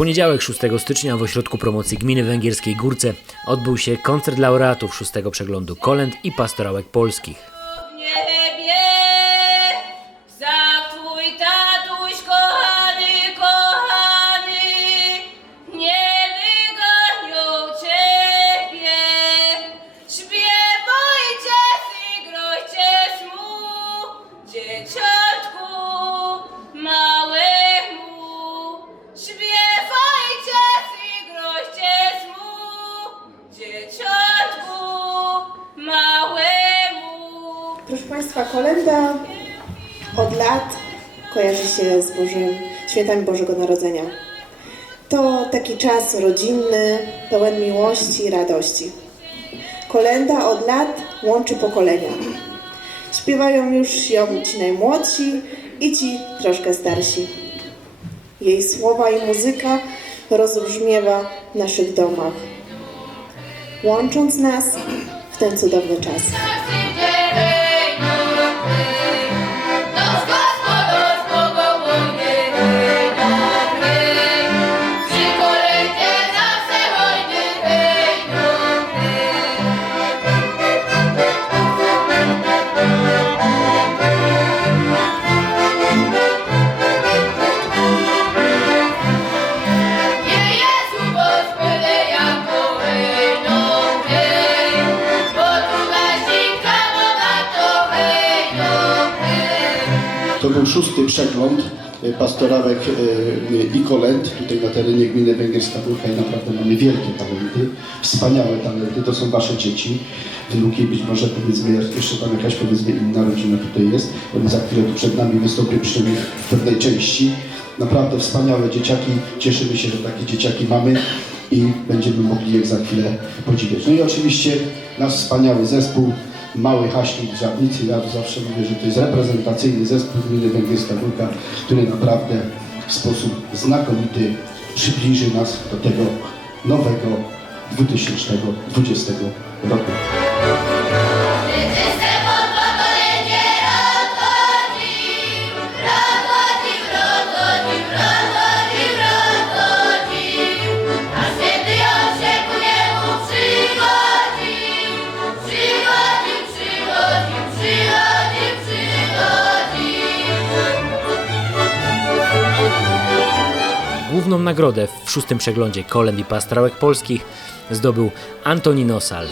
poniedziałek 6 stycznia w ośrodku promocji gminy węgierskiej Górce odbył się koncert laureatów szóstego przeglądu kolęd i pastorałek polskich. Dzieciątku małemu Proszę Państwa, kolenda od lat kojarzy się z Bożym, świętami Bożego Narodzenia. To taki czas rodzinny, pełen miłości i radości. Kolenda od lat łączy pokolenia. Śpiewają już ją ci najmłodsi i ci troszkę starsi. Jej słowa i muzyka rozbrzmiewa w naszych domach, łącząc nas w ten cudowny czas. To był szósty przegląd y, pastorałek y, i kolęd. Tutaj na terenie gminy Węgierska Górka i naprawdę mamy wielkie talenty, wspaniałe talenty, to są wasze dzieci, wnuki, być może powiedzmy jeszcze tam jakaś powiedzmy inna rodzina tutaj jest, oni za chwilę tu przed nami wystąpią w pewnej części. Naprawdę wspaniałe dzieciaki, cieszymy się, że takie dzieciaki mamy i będziemy mogli je za chwilę podziwiać. No i oczywiście nasz wspaniały zespół, Mały Haśnik z Żabnicy. Ja zawsze mówię, że to jest reprezentacyjny zespół gminy Węgierska Górka, który naprawdę w sposób znakomity przybliży nas do tego nowego 2020 roku. Główną nagrodę w szóstym przeglądzie kolęd i pastorałek polskich zdobył Antoni Nosal.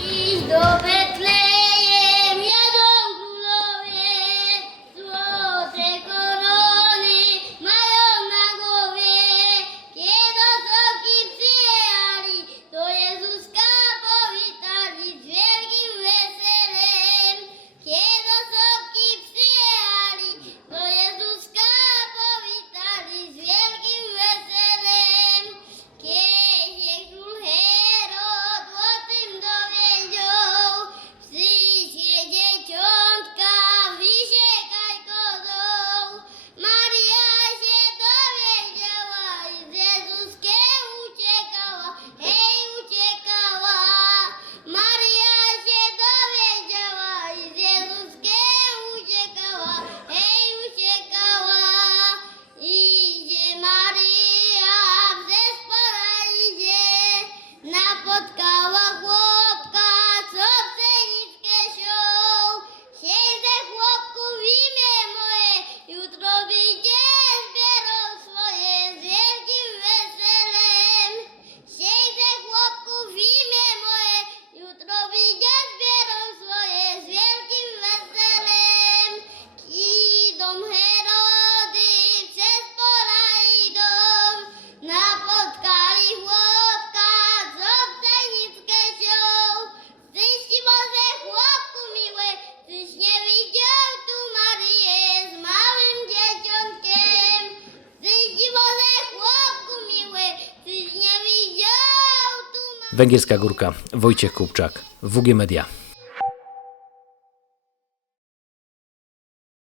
Węgierska Górka, Wojciech Kupczak, WG Media.